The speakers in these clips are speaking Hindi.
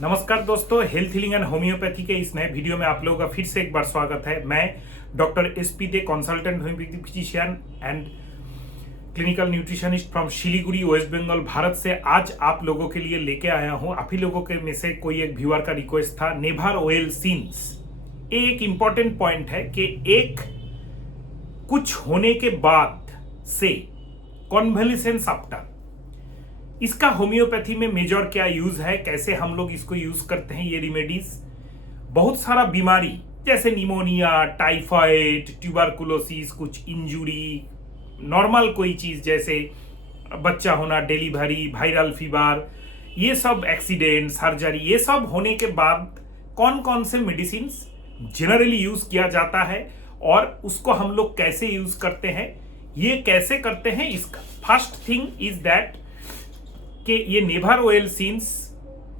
नमस्कार दोस्तों, हेल्थ हीलिंग एंड होम्योपैथी के इस नए वीडियो में आप लोगों का फिर से एक बार स्वागत है। मैं doctor SP De, consultant homeopathy physician and clinical nutritionist from Siliguri, West Bengal, Bharat से आज आप लोगों के लिए लेके आया हूं। आप ही लोगों के में से कोई एक व्यूअर का रिक्वेस्ट था, नेभार ऑयल सीन्स। एक इंपॉर्टेंट पॉइंट है कि एक कुछ होने के बाद से कॉन्वैलिसेंस आफ्टर, इसका होम्योपैथी में मेजर क्या यूज है, कैसे हम लोग इसको यूज करते हैं। ये रेमेडीज बहुत सारा बीमारी जैसे निमोनिया, टाइफाइड, ट्यूबरकुलोसिस, कुछ इंजुरी, नॉर्मल कोई चीज जैसे बच्चा होना, डिलीवरी, वायरल फीवर, ये सब एक्सीडेंट, सर्जरी, ये सब होने के बाद कौन कौन से मेडिसिन जनरली यूज किया जाता है और उसको हम लोग कैसे यूज करते हैं, ये कैसे करते हैं। इसका फर्स्ट थिंग इज दैट कि ये नेभार ऑयल सीन्स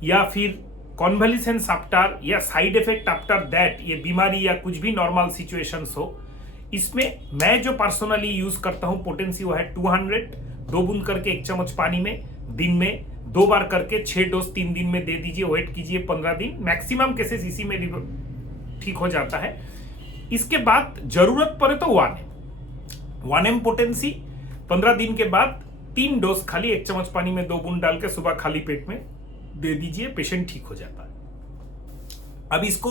या फिर कॉन्वैलिसेंस आफ्टर या साइड इफेक्ट आफ्टर दैट, ये बीमारी या कुछ भी नॉर्मल सिचुएशंस हो, इसमें मैं जो पर्सनली यूज करता हूं पोटेंसी वो है 200, 2 बूंद करके 1 चम्मच पानी में दिन में 2 बार करके 6 डोज 3 दिन में दे दीजिए। वेट कीजिए 15 दिन, मैक्सिमम केसेस इसी में ठीक हो जाता है। इसके बाद जरूरत पड़े तो 1 एम पोटेंसी 15 दिन के बाद 3 डोज खाली 1 चम्मच पानी में 2 बूंद डाल के सुबह खाली पेट में दे दीजिए, पेशेंट ठीक हो जाता है। अब इसको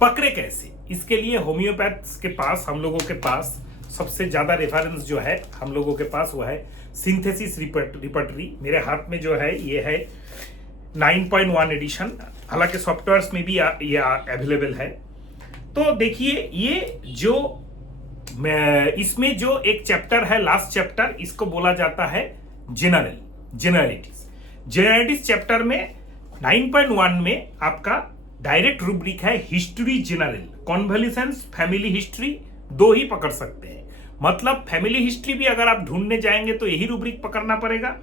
पकड़े कैसे, इसके लिए होम्योपैथ्स के पास, हम लोगों के पास सबसे ज्यादा रेफरेंस जो है हम लोगों के पास वो है सिंथेसिस रिपर्टरी। मेरे हाथ में जो है ये है 9.1 एडिशन, हालांकि सॉफ्टवेयर्स में भी ये अवेलेबल है। तो देखिए, ये जो इसमें जो एक चैप्टर है, लास्ट चैप्टर, इसको बोला जाता है जेनरलिटीज चैप्टर में 9.1 में आपका डायरेक्ट रूब्रिक है हिस्ट्री जनरल, कॉन्वैलिसेंस, फैमिली हिस्ट्री, 2 ही पकड़ सकते हैं। मतलब फैमिली हिस्ट्री भी अगर आप ढूंढने जाएंगे तो यही रूब्रिक पकड़ना पड़ेगा,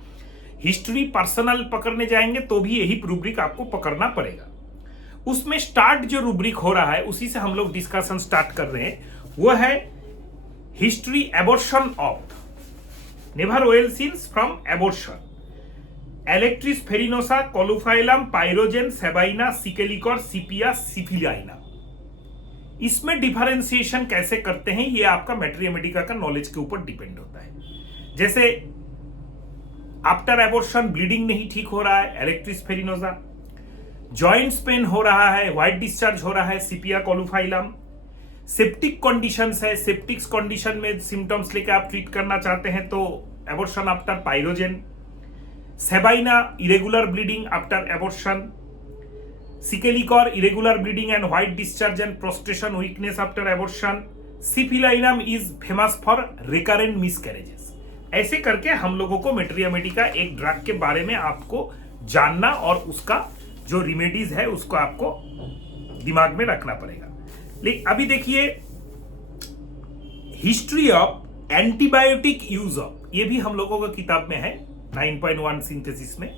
हिस्ट्री पर्सनल पकड़ने जाएंगे तो भी यही रूब्रिक आपको पकड़ना पड़ेगा। उसमें स्टार्ट जो रूब्रिक हो रहा है उसी से हम लोग डिस्कशन स्टार्ट कर रहे हैं, वो है history abortion of never well since from abortion, aletris farinosa, caulophyllum, pyrogen, sabina, secale cor, sepia, syphilinum. इसमें डिफरेंशिएशन कैसे करते हैं ये आपका मैट्रियोमेडिका का नॉलेज के ऊपर डिपेंड होता है। जैसे आफ्टर एबॉर्शन ब्लीडिंग नहीं ठीक हो रहा है, एलेक्ट्रिस फेरिनोसा, जॉइंट्स पेन हो रहा है, व्हाइट डिस्चार्ज हो रहा है, सिपिया कोलुफाइलम, सेप्टिक कंडीशंस है, सेप्टिक्स कंडीशन में सिम्टम्स लेके आप ट्रीट करना चाहते हैं तो abortion after pyrogen, sabina irregular bleeding after abortion, secale cor irregular bleeding and white discharge and prostration weakness after abortion, syphilinum is famous for recurrent miscarriages. ऐसे करके हम लोगों को मैट्रियोमेडिका एक ड्रग के बारे में आपको जानना और उसका जो रेमेडीज है उसको आपको दिमाग में रखना पड़ेगा। लेकिन अभी देखिए, history of antibiotic use of, ये भी हम लोगों का किताब में है 9.1 सिंथेसिस में।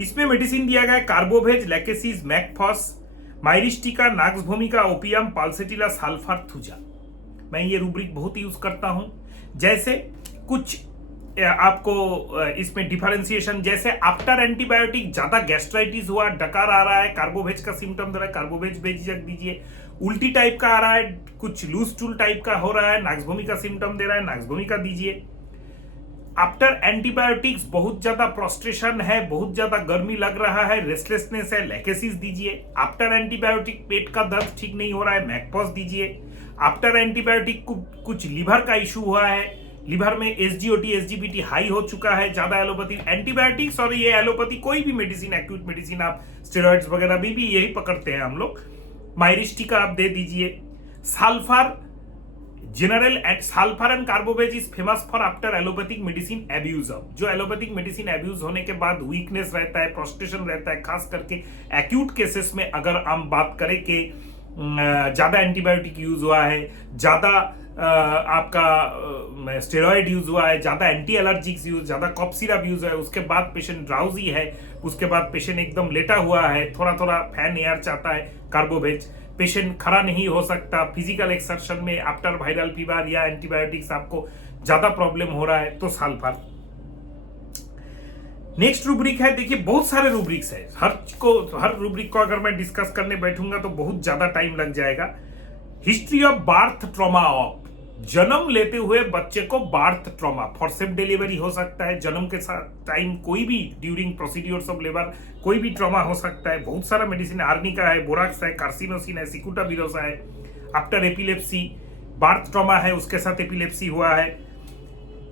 इसमें मेडिसिन दिया गया है carbo veg, lachesis, Mag Phos, माइरिस्टिका, नाक्सभूमिका, opium, पाल्सेटिला, साल्फर, thuja. मैं ये रूब्रिक बहुत यूज करता हूं। जैसे कुछ आपको इसमें डिफरेंशिएशन, जैसे आफ्टर एंटीबायोटिक ज्यादा गैस्ट्राइटिस हुआ, डकार आ रहा है, कार्बोवेज का सिम्टम दे रहा है, कार्बोवेज बेझिझक दीजिए। उल्टी टाइप का आ रहा है, कुछ लूज टूल टाइप का हो रहा है, नाक्सभूमि का सिम्टम दे रहा है, नाक्सभूमि का दीजिए। आफ्टर एंटीबायोटिक्स बहुत ज्यादा प्रोस्ट्रेशन है, बहुत ज्यादा गर्मी लग रहा है, रेस्टलेसनेस है, लैकेसिस दीजिए। आफ्टर एंटीबायोटिक पेट का दर्द ठीक नहीं हो रहा है, मैकपॉस दीजिए। आफ्टर एंटीबायोटिक कुछ लिवर का इशू हुआ है, लिवर में एसजीओटी, एसजीपीटी हाई हो चुका है, ज्यादा एलोपैथी एंटीबायोटिक्स, और ये एलोपैथी कोई भी मेडिसिन, एक्यूट मेडिसिन, आप स्टेरॉइड्स वगैरह भी यही पकड़ते हैं हम लोग, माइरिस्टिका आप दे दीजिए। Sulphur general and sulphur and carbo veg is famous for after allopathic medicine abuse of, जो एलोपैथिक मेडिसिन एब्यूज होने के बाद वीकनेस रहता है, प्रोस्ट्रेशन रहता है, खास करके एक्यूट केसेस में अगर हम बात करें कि ज्यादा एंटीबायोटिक यूज हुआ है, ज्यादा आपका स्टेरॉइड यूज हुआ है, ज्यादा एंटी एलर्जिक्स यूज, ज्यादा कॉफ सिरप यूज है, उसके बाद पेशेंट ड्राउजी है, उसके बाद पेशेंट एकदम लेटा हुआ है, थोड़ा थोड़ा फैन एयर चाहता है, कार्बोवेज, पेशेंट खड़ा नहीं हो सकता, फिजिकल एक्सर्शन में आफ्टर वायरल फीवर या एंटीबायोटिक्स आपको ज्यादा प्रॉब्लम हो रहा है तो साल्फर। नेक्स्ट रूब्रिक है, देखिए बहुत सारे रूब्रिक्स है, हर रूब्रिक को अगर मैं डिस्कस करने बैठूंगा तो बहुत ज्यादा टाइम लग जाएगा। History of birth trauma of, जन्म लेते हुए बच्चे को बार्थ ट्रॉमा, फॉरसेप्ट डिलीवरी हो सकता है, जन्म के साथ टाइम कोई भी ड्यूरिंग प्रोसीड्योर्स ऑफ लेबर कोई भी ट्रॉमा हो सकता है। बहुत सारा मेडिसिन, आर्निका है, बोराक्स है, कार्सिनोसिन है, सिकुटा विरोसा है। आफ्टर एपिलेप्सी बार्थ ट्रॉमा है, उसके साथ एपिलेप्सी हुआ है,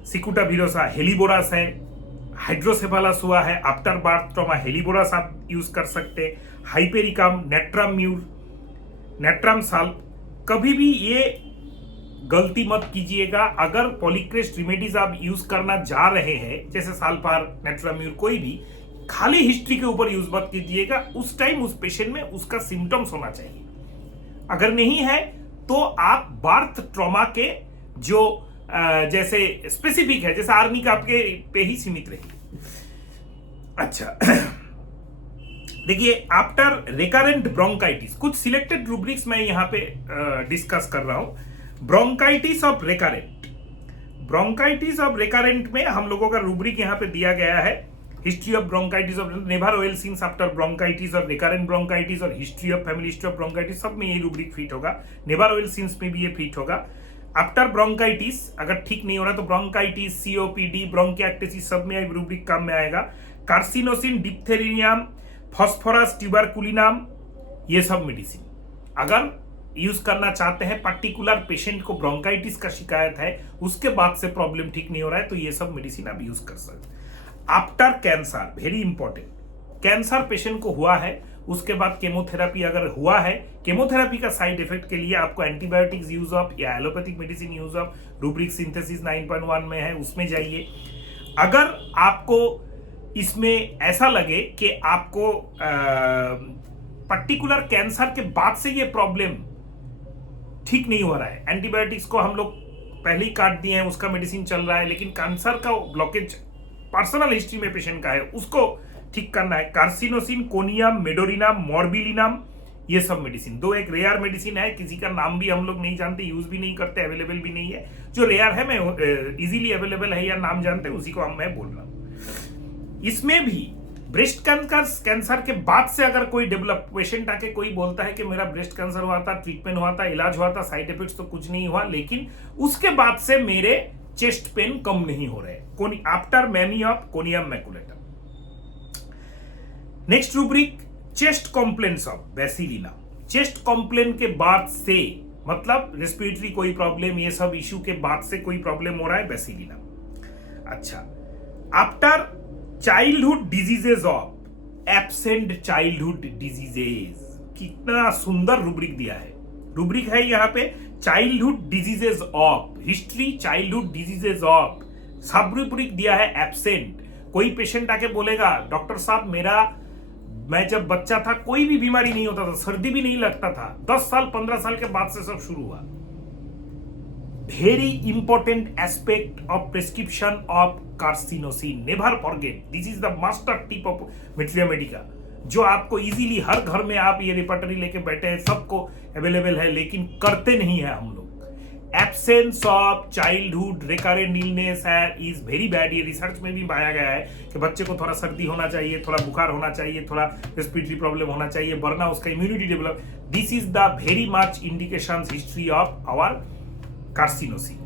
सिकुटा विरोसा, हेलीबोरास है, हाइड्रोसेफालस हुआ है, आफ्टर बार्थ ट्रॉमा हेलीबोरास आप यूज कर सकते हैं। Hypericum, natrum mur, natrum sulph. कभी भी ये गलती मत कीजिएगा, अगर पॉलीक्रेस्ट रेमेडीज आप यूज करना जा रहे हैं, जैसे साल्पार, नेट्राम्यूर, कोई भी, खाली हिस्ट्री के ऊपर यूज मत कीजिएगा। उस टाइम उस पेशेंट में उसका सिम्टम्स होना चाहिए। अगर नहीं है तो आप बार्थ ट्रॉमा के जो जैसे स्पेसिफिक है, जैसे आर्निका आपके पे ही सीमित रही। अच्छा देखिए, आफ्टर रिकरेंट ब्रोंकाइटिस, कुछ सिलेक्टेड रूब्रिक्स मैं यहां पे डिस्कस कर रहा हूं। Bronchitis of recurrent, bronchitis of recurrent में हम लोगों का रूब्रिक यहां पे दिया गया है। History of bronchitis of never oil since after bronchitis और रिकरेंट ब्रोंकाइटिस और history of family history of bronchitis, सब में ये रूब्रिक फिट होगा। नेवर ओयल सिंस में भी ये फिट होगा। आफ्टर ब्रोंकाइटिस अगर ठीक नहीं हो रहा तो ब्रोंकाइटिस, सीओपीडी, ब्रोंकिएक्टेसिस, सब में रूब्रिक काम में आएगा। कार्सिनोसिन, डिप्थेरियम, फॉस्फोरस, ट्यूबरकुलिनम, ये सब मेडिसिन अगर यूज करना चाहते हैं, पर्टिकुलर पेशेंट को ब्रोंकाइटिस का शिकायत है, उसके बाद से प्रॉब्लम ठीक नहीं हो रहा है, तो ये सब मेडिसिन आप यूज कर सकते हैं। After cancer, very important, cancer patient को हुआ है, उसके बाद केमोथेरेपी अगर हुआ है, केमोथेरेपी का साइड इफेक्ट के लिए आपको एंटीबायोटिक्स यूज ऑफ या allopathic medicine use of, rubric synthesis 9.1 में है, उसमें जाइए। अगर आपको इसमें ऐसा लगे कि आपको पर्टिकुलर कैंसर के बाद से ये प्रॉब्लम ठीक नहीं हो रहा है, एंटीबायोटिक्स को हम लोग पहले ही काट दिए हैं, उसका मेडिसिन चल रहा है, लेकिन कैंसर का ब्लॉकेज पर्सनल हिस्ट्री में पेशेंट का है, उसको ठीक करना है। कार्सिनोसिन, कोनियम, मेडोरिनम, मॉर्बिलिनम, ये सब मेडिसिन। दो एक रेयर मेडिसिन है, किसी का नाम भी हम लोग नहीं जानते, यूज भी नहीं करते, अवेलेबल भी नहीं है। जो रेयर है, मैं इजीली अवेलेबल है या नाम जानते हैं, उसी को मैं बोल रहा हूं। इसमें भी ब्रेस्ट कैंसर के बाद से अगर कोई डेवलप पेशेंट आके कोई बोलता है कि मेरा ब्रेस्ट कैंसर हुआ था, ट्रीटमेंट हुआ था, इलाज हुआ था, साइड इफेक्ट्स तो कुछ नहीं हुआ, लेकिन उसके बाद से मेरे चेस्ट पेन कम नहीं हो रहे, after many of conium maculatum. Next rubric, chest complains of bacillinum, chest complain के बाद से, मतलब रेस्पिरेटरी कोई प्रॉब्लम, ये सब इश्यू के बाद से कोई प्रॉब्लम हो रहा है, बेसिलिना। अच्छा, after childhood diseases of, absent childhood diseases, कितना सुंदर रूब्रिक दिया है। रूब्रिक है यहाँ पे childhood diseases of, history childhood diseases of, sub rubric दिया है एब्सेंट। कोई पेशेंट आके बोलेगा डॉक्टर साहब मैं जब बच्चा था कोई भी बीमारी नहीं होता था, सर्दी भी नहीं लगता था, 10 साल 15 साल के बाद से सब शुरू हुआ। Very important aspect of prescription of carcinosin, never forget, this is the master tip of materia medica, जो आपको इजीली हर घर में आप ये रिपर्टरी लेके बैठे हैं, सबको अवेलेबल है, लेकिन करते नहीं है हम लोग। Absence of childhood recurrent illness is very bad, ये रिसर्च में भी पाया गया है कि बच्चे को थोड़ा सर्दी होना चाहिए, थोड़ा बुखार होना चाहिए, थोड़ा रेस्पिरेटरी प्रॉब्लम होना चाहिए, वरना उसका immunity develop, this is the very much indication history of our carcinosin.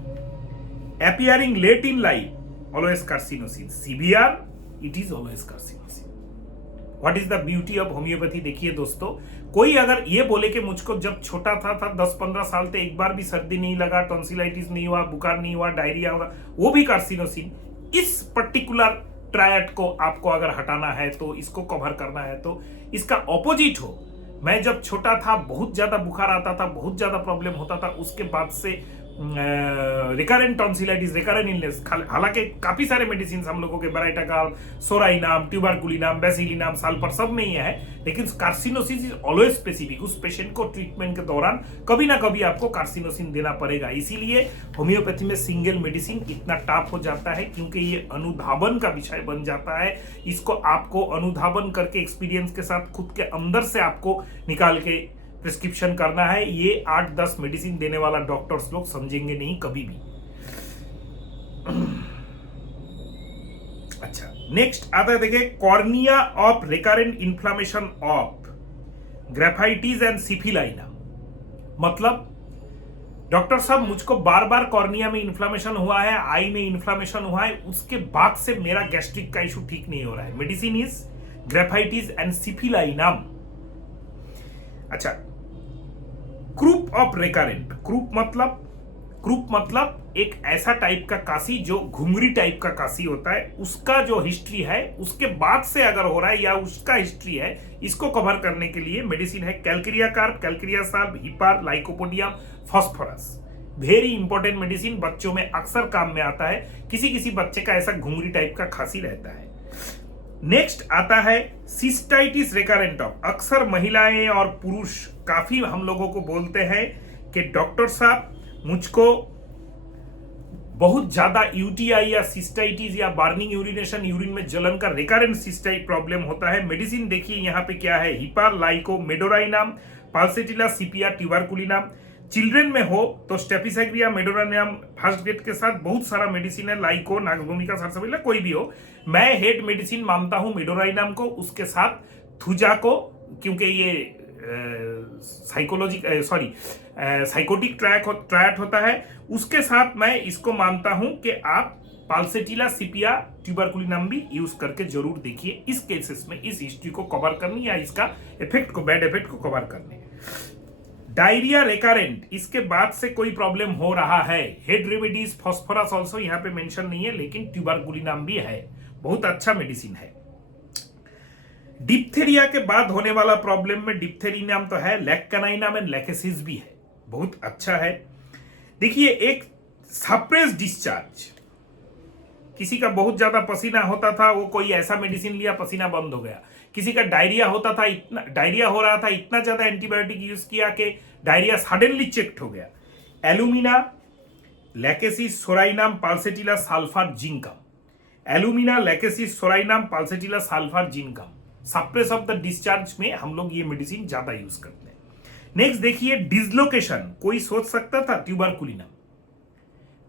appearing late in life, always carcinosin, severe, it is always carcinosin. What is the beauty of homeopathy? देखिए दोस्तों, कोई अगर ये बोले कि मुझको जब छोटा था 10-15 साल से एक बार भी सर्दी नहीं लगा, टॉन्सिलाइटिस नहीं हुआ, बुखार नहीं हुआ, डायरिया हुआ, वो भी कार्सिनोसिन, इस पर्टिकुलर ट्रायड को आपको अगर हटाना है, तो इसको कवर करना है, तो इसका ऑपोजिट हो, मैं जब छोटा था बहुत ज्यादा बुखार आता था, बहुत ज्यादा प्रॉब्लम होता था, उसके बाद से रिकरेंट टॉन्सिलाइटिस, रिकरेंट इलनेस, हालांकि काफी सारे मेडिसिन हम लोगों के बेराइटाकाल, सोराइनाम, ट्यूबरकुलिनम, बेसिलिनम, साल्फर, सब में ही है, लेकिन कार्सिनोसिस इज ऑलवेज स्पेसिफिक। उस पेशेंट को ट्रीटमेंट के दौरान कभी ना कभी आपको कार्सिनोसिन देना पड़ेगा। इसीलिए होम्योपैथी में सिंगल मेडिसिन इतना टफ हो जाता है, क्योंकि ये अनुधावन का विषय बन जाता है। इसको आपको अनुधावन करके एक्सपीरियंस के साथ खुद के अंदर से आपको निकाल के प्रिस्क्रिप्शन करना है। ये 8-10 मेडिसिन देने वाला डॉक्टर्स लोग समझेंगे नहीं कभी भी। अच्छा, नेक्स्ट आता है देखिए cornea of recurrent inflammation of graphites and syphilinum. मतलब डॉक्टर साहब मुझको बार बार कॉर्निया में इन्फ्लामेशन हुआ है, आई में इन्फ्लामेशन हुआ है, उसके बाद से मेरा गैस्ट्रिक का इशू ठीक नहीं हो रहा है। Medicine is graphites and syphilinum. अच्छा, क्रूप ऑफ रिकरेंट। क्रूप मतलब एक ऐसा टाइप का काशी जो घुंगरी टाइप का काशी होता है, उसका जो हिस्ट्री है उसके बाद से अगर हो रहा है या उसका हिस्ट्री है, इसको कवर करने के लिए मेडिसिन है calcarea carb, calcarea sulph, hepar, lycopodium, phosphorus. Very important medicine, बच्चों में अक्सर काम में आता है, किसी किसी बच्चे का ऐसा घुंगरी टाइप का खांसी रहता है। नेक्स्ट आता है सिस्टाइटिस रिकरेंट ऑफ। अक्सर महिलाएं और पुरुष काफी हम लोगों को बोलते हैं कि डॉक्टर साहब मुझको बहुत ज्यादा यूटीआई या सिस्टाइटिस या बार्निंग यूरिनेशन, यूरिन में जलन का रिकरेंट सिस्टाइट प्रॉब्लम होता है। मेडिसिन देखिए यहाँ पे क्या है, हिपार, लाइको, मेडोराइनम, पाल्सेटिला, सीपिया, ट्यूबरकुलिनम। चिल्ड्रन में हो तो स्टेपिसाइक्रिया, मेडोराइनम फर्स्ट ग्रेड के साथ बहुत सारा मेडिसिन है, लाइको, नागभूमिका, सरसोबिला, कोई भी हो। मैं हेड मेडिसिन मानता हूं मेडोराइनम को, उसके साथ थुजा को, क्योंकि ये साइकोटिक ट्रैट होता है। उसके साथ मैं इसको मानता हूं कि आप पाल्सेटिला, सिपिया, ट्यूबरकुलिनम भी यूज करके जरूर देखिए इस केसेस में, इस हिस्ट्री को कवर करनी या इसका इफेक्ट को, बैड इफेक्ट को कवर करने। डायरिया रिकरेंट, इसके बाद से कोई प्रॉब्लम हो रहा है, हेड रेमेडीज फास्फोरस ऑल्सो यहाँ पे मेंशन नहीं है, लेकिन ट्यूबरकुलिनम भी है, बहुत अच्छा मेडिसिन है। डिप्थेरिया के बाद होने वाला प्रॉब्लम में डिप्थेरिनम तो है, लैक्कानाइनम एंड लैकेसिस भी है, बहुत अच्छा है। देखिए एक सप्रेस डिस्चार्ज, किसी का बहुत ज्यादा पसीना होता था, वो कोई ऐसा मेडिसिन लिया, पसीना बंद हो गया। किसी का डायरिया होता था, इतना डायरिया हो रहा था, इतना ज्यादा एंटीबायोटिक यूज किया कि डायरिया सडनली चेक्ड हो गया। Alumina, lachesis, psorinum, pulsatilla, sulphur, zincum. Alumina, lachesis, psorinum, pulsatilla, sulphur, zincum. Suppress of the discharge में हम लोग ये मेडिसिन ज्यादा यूज करते हैं। नेक्स्ट देखिए डिसलोकेशन, कोई सोच सकता था ट्यूबरकुलिनम,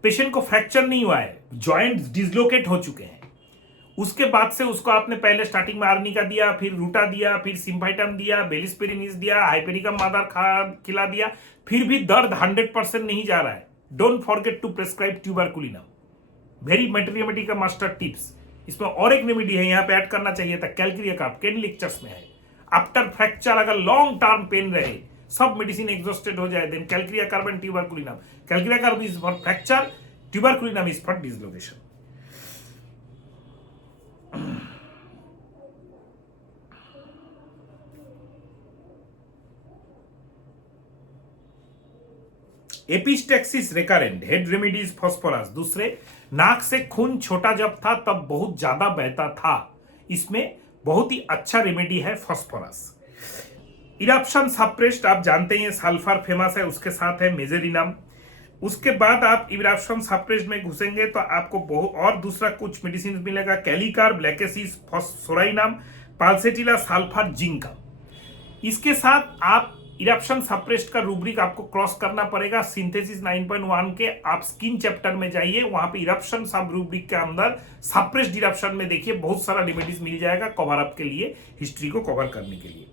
पेशेंट को फ्रैक्चर नहीं हुआ है, जॉइंट्स डिसलोकेट हो चुके हैं, उसके बाद से उसको आपने पहले स्टार्टिंग में आर्निका दिया, फिर रूटा दिया, फिर सिम्फाइटम दिया, बेलिस्पेरिनिस दिया, हाइपेरिकम मादार खिला दिया, फिर भी दर्द 100% नहीं जा रहा है। Don't forget to prescribe tuberculinum, very materia medica का मास्टर टिप्स। इसमें और एक रेमेडी है, यहाँ पे ऐड करना चाहिए था, कैलकेरिया कार्ब, केन लेक्चर्स में है। आफ्टर फ्रैक्चर अगर लॉन्ग टर्म पेन रहे, सब मेडिसिन एग्जॉस्टेड हो जाए, then calcarea carb and tuberculinum. Calcarea carb is for fracture, tuberculinum is for dislocation. Epistaxis recurrent, head remedies phosphorus. दूसरे, नाक से खून छोटा जब था तब बहुत ज्यादा बहता था, इसमें बहुत ही अच्छा रेमेडी है फास्फोरस। इरप्शन सप्रेस्ड, आप जानते हैं सल्फर फेमस है, उसके साथ है मेजेरिनम। उसके बाद आप इरप्शन सप्रेस्ड में घुसेंगे तो आपको बहुत और दूसरा कुछ मेडिसिन मिलेगा, कैलिकार्ब, लैकेसिस, सोराइनम, पाल्सेटिला, साल्फर, जिंकम। इसके साथ आप इरप्शन सप्रेस्ड का रूब्रिक आपको क्रॉस करना पड़ेगा सिंथेसिस 9.1 के, आप स्किन चैप्टर में जाइए, वहां पे इरप्शन सब रूब्रिक के अंदर सप्रेस्ड इरप्शन में देखिए बहुत सारा रेमेडीज मिल जाएगा कवर अप के लिए, हिस्ट्री को कवर करने के लिए।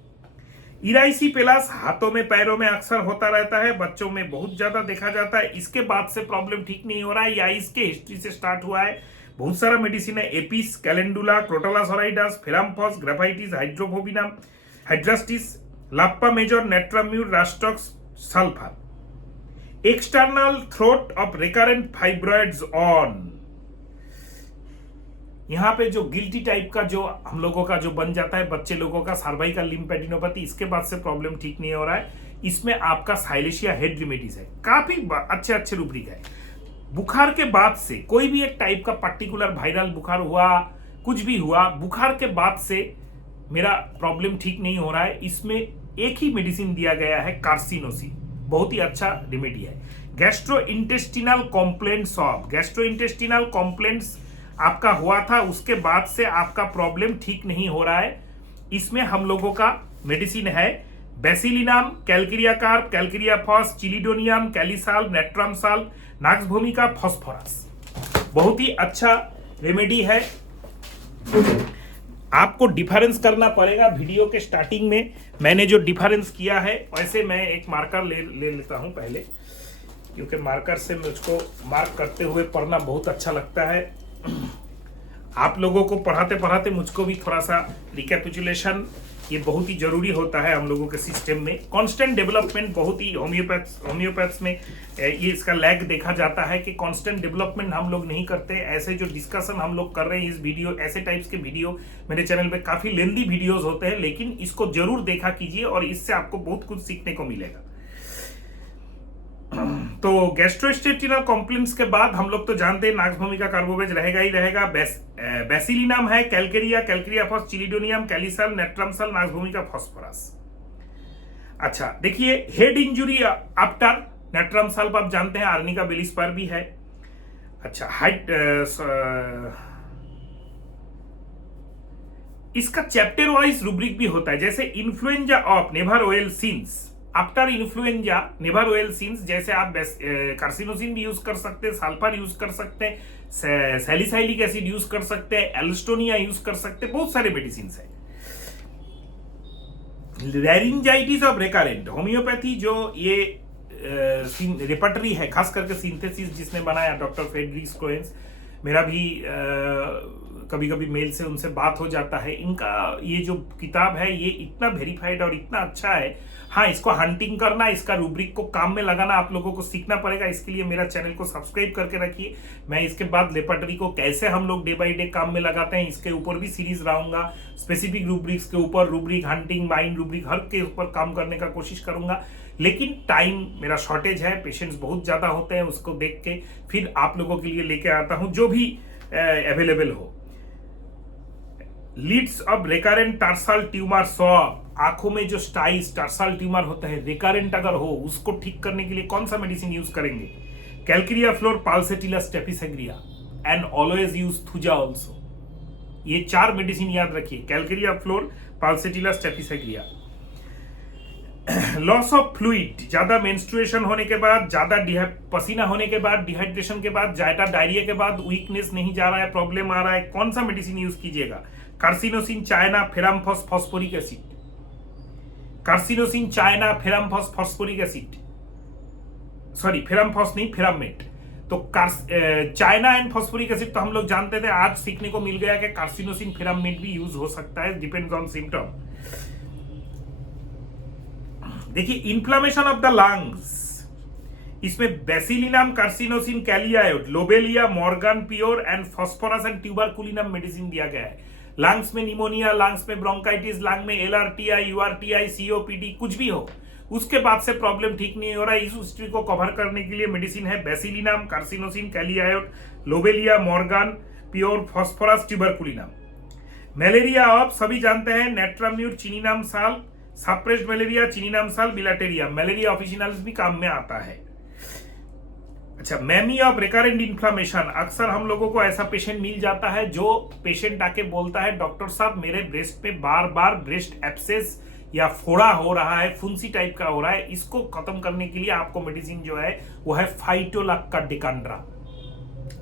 इराइसी पेलास हाथों में पैरों में अक्सर होता रहता है, बच्चों में बहुत ज्यादा देखा जाता है, इसके बाद से प्रॉब्लम ठीक नहीं हो रहा है या इसके हिस्ट्री से स्टार्ट हुआ है। बहुत सारा मेडिसिन है, apis, calendula, crotalus horridus, ferrum phos, graphites, hydrophobinum, hydrastis, lappa major, natrum mur, rhus tox, sulphur. External throat of recurrent fibroids on, यहां पे जो गिल्टी टाइप का जो हम लोगों का जो बन जाता है, बच्चे लोगों का सर्वाइकल लिम्फेडिनोपैथी, इसके बाद से प्रॉब्लम ठीक नहीं हो रहा है, इसमें आपका साइलेशिया हेड रेमेडीज है, काफी अच्छे अच्छे रूब्रिक है। बुखार के बाद से कोई भी एक टाइप का पर्टिकुलर वायरल बुखार हुआ, कुछ भी हुआ, बुखार के बाद से मेरा प्रॉब्लम ठीक नहीं हो रहा है, इसमें एक ही मेडिसिन दिया गया है, कार्सिनोसिन, बहुत ही अच्छा रेमेडी है। Gastro intestinal complaints of, gastro intestinal complaints आपका हुआ था, उसके बाद से आपका प्रॉब्लम ठीक नहीं हो रहा है, इसमें हम लोगों का मेडिसिन है bacillinum, calcarea carb, calcarea phos, chelidonium, kali sulph, natrum sulph, nux vomica, phosphorus, बहुत ही अच्छा रेमेडी है। आपको डिफरेंस करना पड़ेगा। वीडियो के स्टार्टिंग में मैंने जो डिफरेंस किया है वैसे मैं एक मार्कर ले लेता हूं पहले, क्योंकि मार्कर से मुझको मार्क करते हुए पढ़ना बहुत अच्छा लगता है। आप लोगों को पढ़ाते पढ़ाते मुझको भी थोड़ा सा रिकैपिचुलेशन ये बहुत ही जरूरी होता है हम लोगों के सिस्टम में। कांस्टेंट डेवलपमेंट बहुत ही होम्योपैथ्स में ये इसका लैग देखा जाता है कि कांस्टेंट डेवलपमेंट हम लोग नहीं करते। ऐसे जो डिस्कशन हम लोग कर रहे हैं इस वीडियो, ऐसे टाइप्स के वीडियो मेरे चैनल पे काफी लेंदी वीडियोस होते हैं, लेकिन इसको जरूर देखा कीजिए और इससे आपको बहुत कुछ सीखने को मिलेगा। तो गैस्ट्रोइंटेस्टाइनल कॉम्प्लेक्स के बाद हम लोग तो जानते हैं नाक्स भूमिका कार्बोवेज रहेगा ही रहेगा। बेसिलिनम है, कैलकेरिया, कैलकेरियाफॉस, चिलिडोनियम, कैलिसल, नेट्रमसल, नाक्स भूमिका फॉस्फोरस। अच्छा देखिए, हेड इंजुरी आफ्टर नेट्रमसल आप जानते हैं आर्निका बिलिस पर भी है। अच्छा हाइट इसका चैप्टर वाइज रूब्रिक भी होता है, जैसे influenza of never oil since after influenza never oil since, जैसे आप कार्सिनोसिन भी यूज कर सकते हैं, सल्फर यूज कर सकते हैं, सैलिसाइलिक एसिड यूज कर सकते हैं, एल्स्टोनिया यूज कर सकते हैं, बहुत सारे मेडिसिन है। लैरिंजाइटिस ऑफ रेकरेंट होम्योपैथी जो ये रेपर्टरी है, खास करके सिंथेसिस जिसने बनाया डॉक्टर फ्रेडरिक स्कोएन्स, मेरा भी कभी कभी मेल से उनसे बात हो जाता है। इनका ये जो किताब है ये इतना वेरीफाइड और इतना अच्छा है। हाँ, इसको हंटिंग करना, इसका रूब्रिक को काम में लगाना आप लोगों को सीखना पड़ेगा। इसके लिए मेरा चैनल को सब्सक्राइब करके रखिए। मैं इसके बाद लेपर्टरी को कैसे हम लोग डे बाई डे काम में लगाते हैं इसके ऊपर भी सीरीज लाऊंगा। स्पेसिफिक रूब्रिक्स के ऊपर, रूब्रिक हंटिंग, माइंड रूब्रिक, हर के ऊपर काम करने का कोशिश करूंगा। लेकिन टाइम मेरा शॉर्टेज है, पेशेंट्स बहुत ज्यादा होते हैं, उसको देख के फिर आप लोगों के लिए लेके आता हूं जो भी अवेलेबल हो। Leeds of recurrent tarsal tumour saw, आंखों में जो स्टाइस टार्सल ट्यूमर होता है रिकरेंट अगर हो, उसको ठीक करने के लिए कौन सा मेडिसिन यूज करेंगे? Calcarea fluor, pulsatilla, staphysagria and always use thuja also. ये 4 मेडिसिन याद रखिए, calcarea fluor, pulsatilla, staphysagria. Loss of fluid, ज्यादा मेंस्ट्रुएशन होने के बाद, ज्यादा पसीना होने के बाद, डिहाइड्रेशन के बाद, ज्यादा डायरिया के बाद, वीकनेस नहीं जा रहा है, प्रॉब्लम आ रहा है, कौन सा मेडिसिन यूज कीजिएगा? Carcinosin, china, ferrum phos, phosphoric acid. Carcinosin, china, ferrum phos, phosphoric acid, sorry ferrum phos नहीं, फेरामेट। तो चाइना एंड फॉस्फोरिक एसिड तो हम लोग जानते थे, आज सीखने को मिल गया कि कार्सिनोसिन, फेरामेट भी यूज हो सकता है, डिपेंड्स ऑन सिम्टम। देखिए, इन्फ्लामेशन ऑफ द लंग्स, इसमें bacillinum, carcinosin, kali iod, lobelia, Morgan pure and phosphorus and tuberculinum medicine दिया गया है। लंग्स में निमोनिया, लंग्स में ब्रोंकाइटिस, लंग में एलआरटीआई, यूआरटीआई, सीओपीडी कुछ भी हो, उसके बाद से प्रॉब्लम ठीक नहीं हो रहा है, इस हिस्ट्री को कवर करने के लिए मेडिसिन है bacillinum, carcinosin, kali iod, lobelia, Morgan pure, phosphorus, tuberculinum. Malaria आप सभी जानते हैं, नेट्राम्यूर, चिनिनम साल, सप्रेस्ड मलेरिया, चिनिनम साल, बिलाटेरिया, मलेरिया ऑफिशिनल्स भी काम में आता है। अच्छा, मैमी ऑफ रिकरेंट इन्फ्लामेशन, अक्सर हम लोगों को ऐसा पेशेंट मिल जाता है जो पेशेंट आके बोलता है डॉक्टर साहब मेरे ब्रेस्ट पे बार बार ब्रेस्ट एब्सेस या फोड़ा हो रहा है, फुंसी टाइप का हो रहा है, इसको खत्म करने के लिए आपको मेडिसिन जो है वो है phytolacca decandra,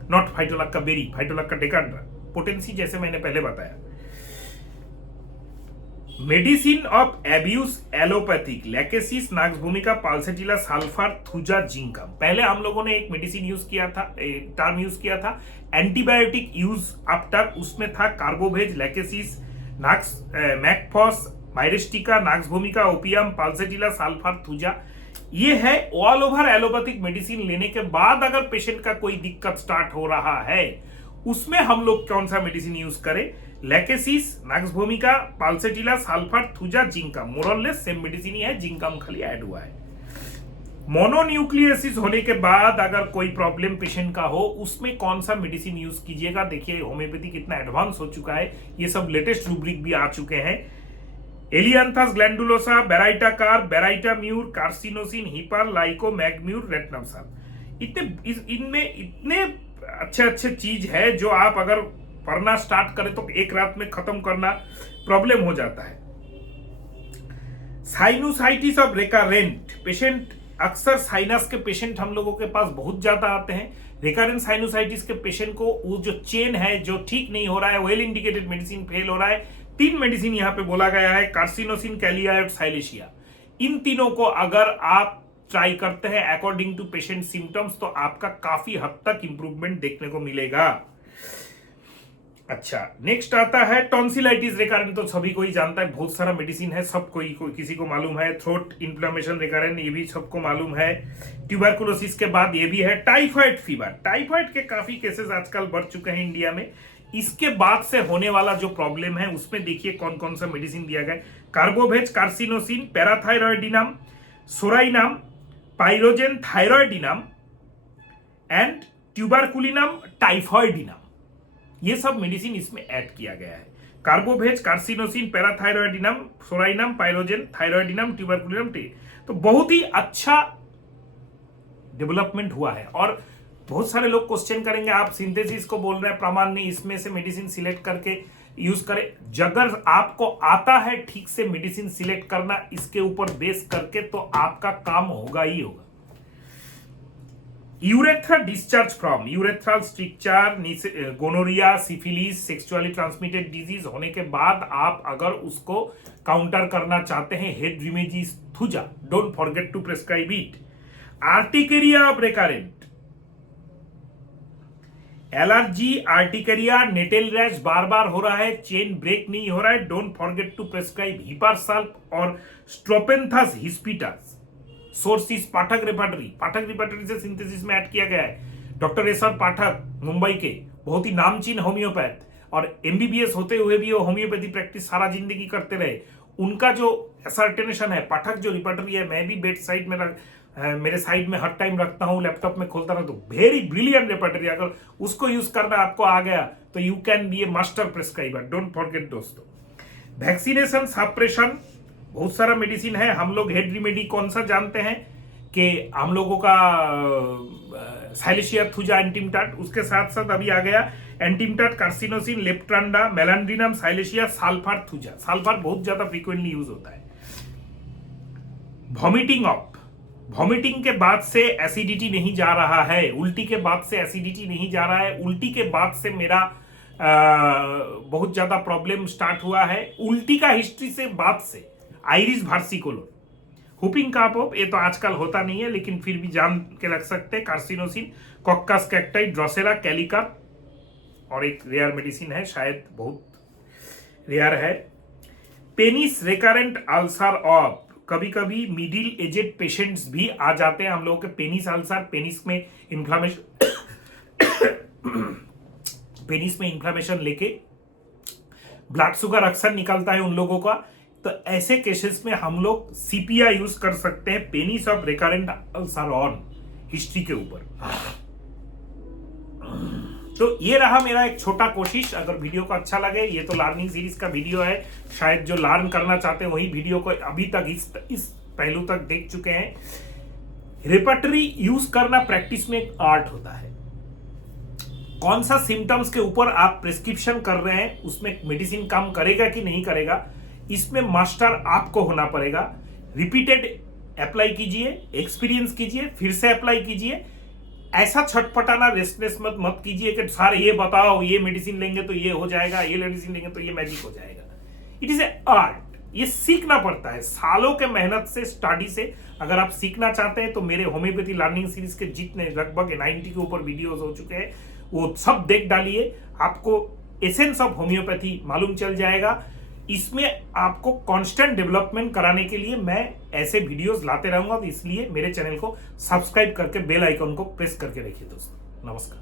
not phytolacca berry, phytolacca decandra, potency जैसे मैंने पहले बताया। Medicine of abuse allopathic, lachesis, nux vomica, pulsatilla, sulphur, thuja, जिंकम। पहले हम लोगों ने एक मेडिसिन यूज किया था, टर्म यूज किया था एंटीबायोटिक यूज आफ्टर, उसमें था कार्बोवेज, लैकेसिस, नाक्स, मैकफॉस, माइरिस्टिका, नाक्स भूमिका, ओपियम, पाल्सेटिला, सल्फर, थुजा। ये है ऑल ओवर एलोपैथिक मेडिसिन लेने के बाद अगर पेशेंट का कोई दिक्कत स्टार्ट हो रहा है, उसमें हम लोग कौन सा मेडिसिन यूज करें? Lachesis, nux vomica, pulsatilla, sulphur, thuja, जिंकम, मोरलेस same medicine ही है, जिंकम खाली ऐड हुआ है। मोनोन्यूक्लियोसिस होने के बाद अगर कोई प्रॉब्लम पेशेंट का हो, उसमें कौन सा मेडिसिन यूज कीजिएगा? देखिए होम्योपैथी कितना एडवांस हो चुका है, ये सब लेटेस्ट रूब्रिक भी आ चुके हैं। एलियांथस ग्लैंडुलोसा, बेराइटाकार, बेराइटाम्यूर, कार्सिनोसिन, हिपर, लाइको, मैग्म्यूर, रेटनमसाल। इनमें इतने अच्छे अच्छे चीज है जो आप अगर पढ़ना स्टार्ट करें तो एक रात में खत्म करना प्रॉब्लम हो जाता है। साइनोसाइटिस ऑफ रिकरेंट पेशेंट अक्सर साइनस के पेशेंट हम लोगों के पास बहुत ज्यादा आते हैं। रिकरेंट साइनोसाइटिस के पेशेंट को वो जो चेन है जो ठीक नहीं हो रहा है, वेल इंडिकेटेड मेडिसिन फेल हो रहा है। 3 मेडिसिन यहाँ पे बोला गया है, कार्सिनोसिन, कैलिया और साइलेशिया। इन तीनों को अगर आप ट्राई करते हैं अकॉर्डिंग टू पेशेंट सिम्टम्स तो आपका काफी हद तक इंप्रूवमेंट देखने को मिलेगा। अच्छा, नेक्स्ट आता है टॉन्सिलाइटिस रिकरेंट। तो सभी को ही जानता है, बहुत सारा मेडिसिन है, सब कोई किसी को मालूम है। थ्रोट इन्फ्लेमेशन रिकरेंट, ये भी सबको मालूम है। ट्यूबरकुलोसिस के बाद ये भी है टाइफाइड फीवर। टाइफाइड के काफी केसेस आजकल बढ़ चुके हैं इंडिया में। इसके बाद से होने वाला जो प्रॉब्लम है उसमें देखिए कौन कौन सा मेडिसिन दिया गया है। Carbo veg, carcinosin, parathyroidinum, psorinum, pyrogen thyroidinum and tuberculinum typhoidinum, ये सब मेडिसिन इसमें ऐड किया गया है। Carbo veg, carcinosin, parathyroidinum, psorinum, pyrogen thyroidinum, tuberculinum. तो बहुत ही अच्छा डेवलपमेंट हुआ है। और बहुत सारे लोग क्वेश्चन करेंगे, आप सिंथेसिस को बोल रहे हैं, प्रमाण नहीं, इसमें से मेडिसिन सिलेक्ट करके यूज करें। अगर आपको आता है ठीक से मेडिसिन सिलेक्ट करना इसके ऊपर बेस करके, तो आपका काम होगा ही होगा। Urethra discharge from urethral stricture, gonorrhoea, syphilis, sexually transmitted disease होने के बाद आप अगर उसको काउंटर करना चाहते हैं, head remedies thuja, don't forget to prescribe it. Urticaria of recurrent, allergy, urticaria, nettle rash बार बार हो रहा है, चेन ब्रेक नहीं हो रहा है, don't forget to prescribe hepar sulph और strophanthus hispidus. Source is Pathak repertory, Pathak repertory से सिंथेसिस में ऐड किया गया है। डॉक्टर एसआर पाठक मुंबई के बहुत ही नामचीन होम्योपैथ और एमबीबीएस होते हुए भी वो होम्योपैथी प्रैक्टिस सारा जिंदगी करते रहे। उनका जो असर्टेनेशन है, पाठक जो रिपर्टरी है, मैं भी बेड साइड में मेरे साइड में हर टाइम रखता हूं, लैपटॉप में खोलता रहता हूं। वेरी ब्रिलियंट रेपर्टरी, अगर उसको यूज करना आपको आ गया तो you can be A master prescriber, don't forget दोस्तों। वैक्सीनेशन, सप्रेशन, बहुत सारा मेडिसिन है। हम लोग हेड रेमेडी कौन सा जानते हैं कि हम लोगों का साइलेशिया थुजा, एंटीमटाट, उसके साथ साथ अभी आ गया एंटीमटाट, carcinosin, लेप्ट्रांडा, मेलांड्रिनम, silicea, sulphur thuja. Sulphur बहुत ज्यादा फ्रीक्वेंटली यूज होता है। वॉमिटिंग ऑफ, वॉमिटिंग के बाद से एसिडिटी नहीं जा रहा है, उल्टी के बाद से एसिडिटी नहीं जा रहा है, उल्टी के बाद से मेरा बहुत ज्यादा प्रॉब्लम स्टार्ट हुआ है, उल्टी का हिस्ट्री से बाद से आइरिस भार्सिकोलोन, हुपिंग काफ, ये तो आजकल होता नहीं है लेकिन फिर भी जान के रख सकते हैं। कार्सिनोसिन, कॉक्कस कैक्टाई, ड्रोसेरा, कैलिका और एक रेयर मेडिसिन है, शायद बहुत रेयर है, पेनिस रिकरेंट अल्सर ऑफ। कभी कभी मिडिल एजेड पेशेंट्स भी आ जाते हैं हम लोगों के पेनिस अल्सर, पेनिस में इन्फ्लामेशन पेनिस में इन्फ्लामेशन लेके ब्लड शुगर अक्सर निकलता है उन लोगों का। तो ऐसे केसेस में हम लोग सीपीआई यूज कर सकते हैं, penis of recurrent ulcer on history के ऊपर। तो ये रहा मेरा एक छोटा कोशिश। अगर वीडियो को अच्छा लगे, ये तो लर्निंग सीरीज का वीडियो है, शायद जो लर्न करना चाहते हैं वही वीडियो को अभी तक इस पहलू तक देख चुके हैं। रेपर्टरी यूज करना प्रैक्टिस में एक आर्ट होता है। कौन सा सिम्टम्स के ऊपर आप प्रिस्क्रिप्शन कर रहे हैं, उसमें मेडिसिन काम करेगा कि नहीं करेगा, इसमें मास्टर आपको होना पड़ेगा। रिपीटेड अप्लाई कीजिए, एक्सपीरियंस कीजिए, फिर से अप्लाई कीजिए। ऐसा छटपटाना रेस्टलेस मत कीजिए कि सारे ये बताओ, ये मेडिसिन लेंगे तो ये हो जाएगा, ये मेडिसिन लेंगे तो ये मैजिक हो जाएगा। इट इज ए आर्ट, ये सीखना पड़ता है सालों के मेहनत से, स्टडी से। अगर आप सीखना चाहते हैं तो मेरे होम्योपैथी लर्निंग सीरीज के जितने लगभग 90 के ऊपर वीडियोस हो चुके हैं, वो सब देख डालिए, आपको एसेंस ऑफ होम्योपैथी मालूम चल जाएगा। इसमें आपको कांस्टेंट डेवलपमेंट कराने के लिए मैं ऐसे वीडियोस लाते रहूंगा, तो इसलिए मेरे चैनल को सब्सक्राइब करके बेल आइकन को प्रेस करके रखिए दोस्तों। नमस्कार।